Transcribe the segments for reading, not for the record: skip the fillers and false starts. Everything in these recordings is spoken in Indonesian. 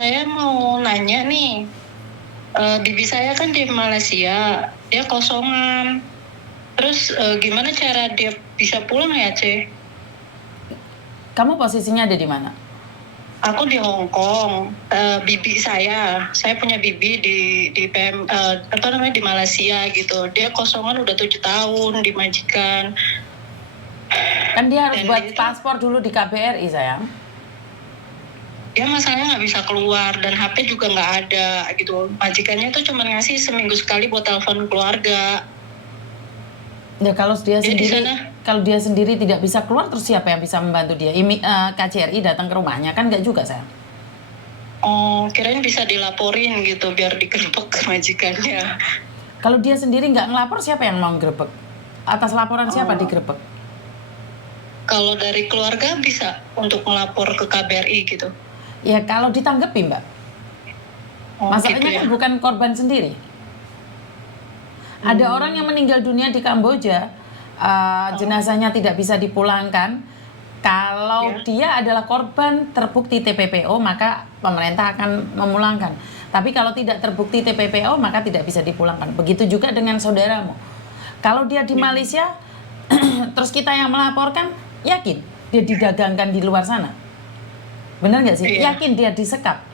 Saya mau nanya nih, bibi saya kan di Malaysia, dia kosongan. Terus gimana cara dia bisa pulang ya, Ce? Kamu posisinya ada di mana? Aku di Hong Kong. Bibi saya punya bibi di PM, apa namanya, di Malaysia gitu. Dia kosongan udah 7 tahun di majikan. Kan dia harus Dan buat dia paspor dulu di KBRI, sayang. dia masalahnya nggak bisa keluar dan HP juga nggak ada gitu. Majikannya tuh cuma ngasih seminggu sekali buat telepon keluarga. Ya kalau dia Dia di sendiri, sana. kalau dia sendiri tidak bisa keluar, terus siapa yang bisa membantu dia? KJRI datang ke rumahnya kan nggak juga, sayang. Oh, kirain bisa dilaporin gitu biar digerebek ke majikannya. Kalau dia sendiri nggak ngelapor, siapa yang mau gerebek? Atas laporan siapa digerebek? Kalau dari keluarga bisa untuk melapor ke KBRI gitu. Ya kalau ditanggapi, Mbak. Masalahnya gitu ya. kan bukan korban sendiri. Ada orang yang meninggal dunia di Kamboja, jenazahnya tidak bisa dipulangkan. Kalau dia adalah korban terbukti TPPO, maka pemerintah akan memulangkan. Tapi kalau tidak terbukti TPPO, maka tidak bisa dipulangkan. Begitu juga dengan saudaramu. Kalau dia di Malaysia, terus kita yang melaporkan, yakin dia didagangkan di luar sana. Benar nggak sih? Iya. Yakin dia disekap.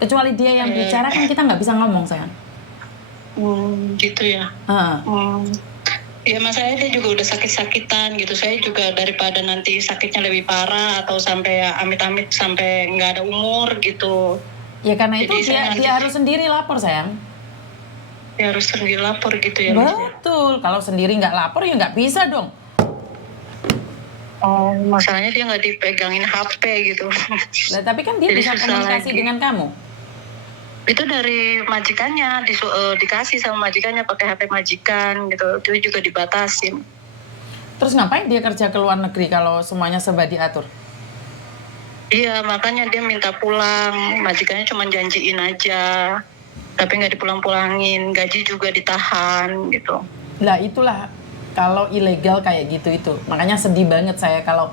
Kecuali dia yang bicara, kan kita nggak bisa ngomong, sayang. Gitu ya. Ya masalahnya dia juga udah sakit-sakitan gitu. Saya juga daripada nanti sakitnya lebih parah atau sampai amit-amit sampai nggak ada umur gitu. Ya karena itu Jadi dia harus sendiri lapor, sayang. Dia harus sendiri lapor gitu ya. Betul. Kalau sendiri nggak lapor ya nggak bisa dong. Oh, masalahnya dia nggak dipegangin HP gitu. Nah, tapi kan dia Jadi bisa susah komunikasi lagi. dengan kamu. Itu dari majikannya, dikasih sama majikannya pakai HP majikan gitu. Itu juga dibatasin. Terus ngapain dia kerja ke luar negeri kalau semuanya serba diatur? Iya, makanya dia minta pulang. Majikannya cuma janjiin aja, tapi nggak dipulang-pulangin. Gaji juga ditahan gitu. Lah itulah kalau ilegal kayak gitu itu. Makanya sedih banget saya kalau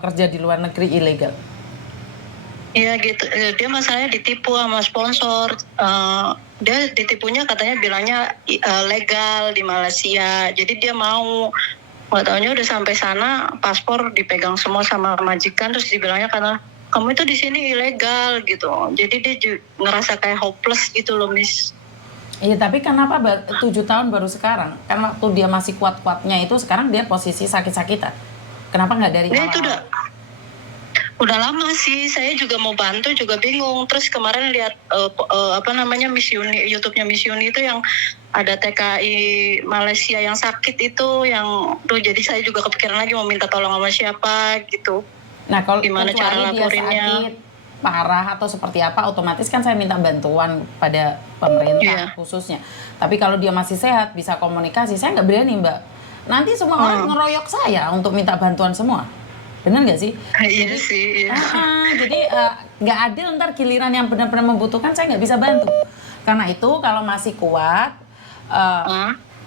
kerja di luar negeri ilegal. Iya gitu. Dia masalahnya ditipu sama sponsor. Dia ditipunya katanya bilangnya legal di Malaysia. Jadi dia mau. Nggak taunya udah sampai sana, paspor dipegang semua sama majikan. Terus dibilangnya karena kamu itu di sini ilegal gitu. Jadi dia ngerasa kayak hopeless gitu loh, Miss. Iya, tapi kenapa 7 tahun baru sekarang? Kan waktu dia masih kuat-kuatnya itu, sekarang dia posisi sakit-sakitan. Kenapa nggak dari awal? Itu udah lama sih. Saya juga mau bantu, juga bingung. Terus kemarin lihat apa namanya Miss Yuni, YouTube-nya Miss Yuni itu yang ada TKI Malaysia yang sakit itu, yang tuh jadi saya juga kepikiran lagi mau minta tolong sama siapa gitu. Nah, kalau gimana cara laporinnya? Dia sakit parah atau seperti apa, otomatis kan saya minta bantuan pada pemerintah khususnya. Tapi kalau dia masih sehat, bisa komunikasi, saya nggak berani, Mbak. Nanti semua orang ngeroyok saya untuk minta bantuan semua. Bener nggak sih? Iya sih. Iya. Jadi nggak adil, ntar giliran yang benar-benar membutuhkan saya nggak bisa bantu. Karena itu kalau masih kuat,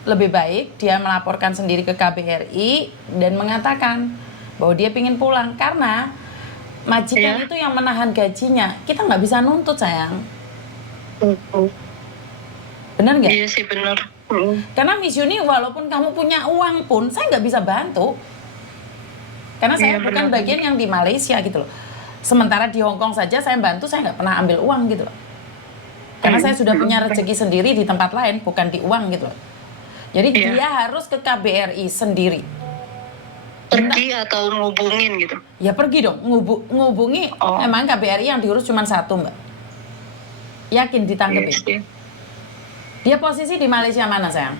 lebih baik dia melaporkan sendiri ke KBRI dan mengatakan bahwa dia pingin pulang. Karena majikan itu yang menahan gajinya. Kita nggak bisa nuntut, sayang. Bener nggak? Iya sih, bener. Karena Miss Yuni, walaupun kamu punya uang pun, saya nggak bisa bantu. Karena saya bukan bagian yang di Malaysia gitu loh. Sementara di Hong Kong saja saya bantu, saya nggak pernah ambil uang gitu loh. Karena saya sudah punya rezeki sendiri di tempat lain, bukan di uang gitu loh. Jadi dia harus ke KBRI sendiri. Pergi atau ngubungin gitu? Ya pergi dong, ngubungi. Emang KBRI yang diurus cuma satu, Mbak. Yakin ditanggapi? Dia posisi di Malaysia mana, sayang?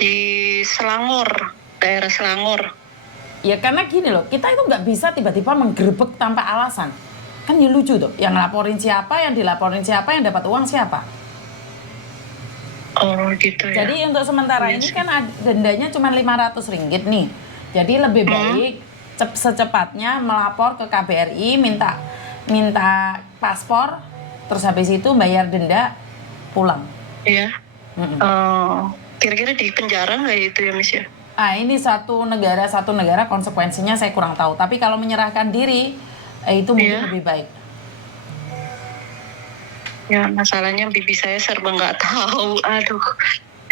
Di Selangor, daerah Selangor. Ya karena gini loh, kita itu nggak bisa tiba-tiba menggerebek tanpa alasan. Kan ya lucu tuh, yang laporin siapa, yang dilaporin siapa, yang dapat uang siapa. Oh gitu ya. Jadi untuk sementara ini kan dendanya cuma Rp500 nih. Jadi lebih baik secepatnya melapor ke KBRI, minta paspor, terus habis itu bayar denda, pulang. Iya. Kira-kira di penjara nggak itu ya, Miss ya? Ini satu negara konsekuensinya saya kurang tahu. Tapi kalau menyerahkan diri, itu mungkin lebih baik. Ya masalahnya bibi saya serba nggak tahu. Aduh,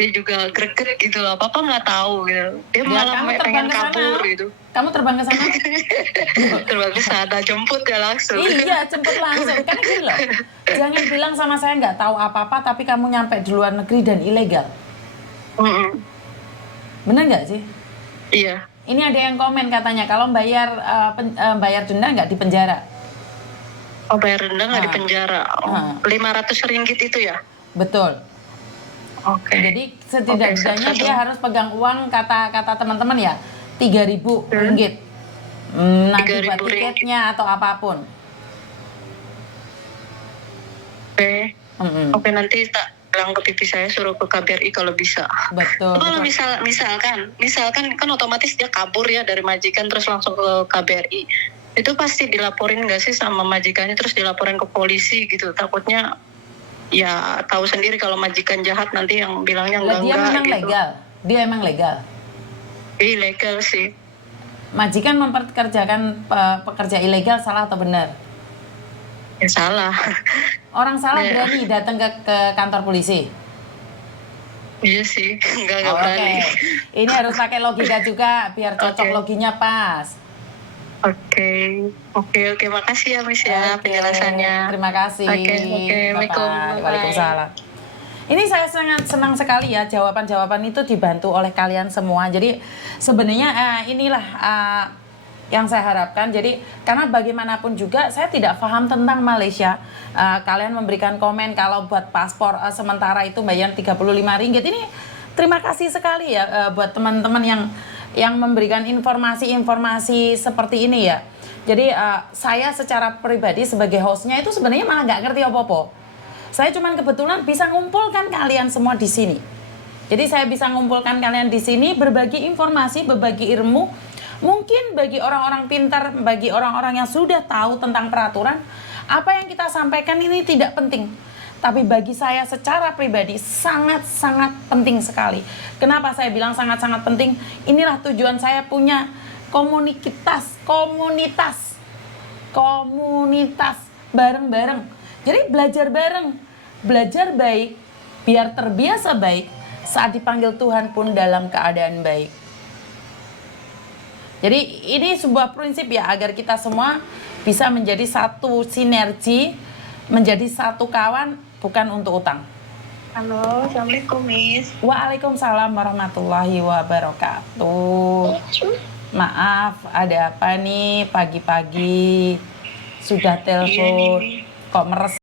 dia juga greget gitu loh. Papa nggak tahu gitu. Dia Ya malah kamu terbang pengen ke sana. kabur gitu. Kamu terbang ke sana? Terbang ke sana, jemput ya langsung. Iya, jemput langsung. Karena gini loh, jangan bilang sama saya nggak tahu apa-apa, tapi kamu nyampe di luar negeri dan ilegal. Mm-mm. Bener nggak sih? Iya. Ini ada yang komen katanya, kalau bayar bayar denda nggak di penjara. Oh, bayar denda nggak di Ah. penjara. Oh, Ah. 500 ringgit itu ya? Betul. Oke. Jadi setidaknya Oke, dia harus pegang uang, kata teman-teman ya, 3.000 Hmm. ringgit. Nanti buat 3.000 ringgit. tiketnya atau apapun. Oke. Mm-mm. Oke, nanti tak bilang ke pipi saya suruh ke KBRI kalau bisa. Betul. Kalau betul. misalkan kan otomatis dia kabur ya dari majikan terus langsung ke KBRI. Itu pasti dilaporin nggak sih sama majikannya terus dilaporin ke polisi gitu. Takutnya ya tahu sendiri kalau majikan jahat nanti yang bilangnya Lah, dia enggak memang gitu. legal. Dia emang legal. Ilegal sih. Majikan memperkerjakan pekerja ilegal salah atau benar? Ya salah. Orang salah Ya. berani datang ke kantor polisi. Iya sih, enggak Oke, berani. ini harus pakai logika juga biar cocok Oke. loginya pas. Oke, makasih ya Miss ya Oke, penjelasannya. terima kasih. Oke, Bye-bye. bye-bye. Waalaikumsalam. Ini saya sangat senang sekali ya, jawaban-jawaban itu dibantu oleh kalian semua. Jadi sebenarnya inilah yang saya harapkan. Jadi karena bagaimanapun juga saya tidak paham tentang Malaysia. Kalian memberikan komen kalau buat paspor sementara itu bayar 35 ringgit. Ini terima kasih sekali ya buat teman-teman yang memberikan informasi-informasi seperti ini ya. Jadi saya secara pribadi sebagai hostnya itu sebenarnya malah nggak ngerti apa-apa. Saya cuman kebetulan bisa ngumpulkan kalian semua di sini. Jadi saya bisa ngumpulkan kalian di sini, berbagi informasi, berbagi ilmu. Mungkin bagi orang-orang pintar, bagi orang-orang yang sudah tahu tentang peraturan, apa yang kita sampaikan ini tidak penting. Tapi bagi saya secara pribadi sangat-sangat penting sekali. Kenapa saya bilang sangat-sangat penting? Inilah tujuan saya punya komunitas bareng-bareng. Jadi belajar bareng, belajar baik, biar terbiasa baik, saat dipanggil Tuhan pun dalam keadaan baik. Jadi ini sebuah prinsip ya, agar kita semua bisa menjadi satu sinergi, menjadi satu kawan, bukan untuk utang. Halo, Assalamualaikum Miss. Waalaikumsalam warahmatullahi wabarakatuh. Maaf, ada apa nih pagi-pagi? Sudah telepon, kok meres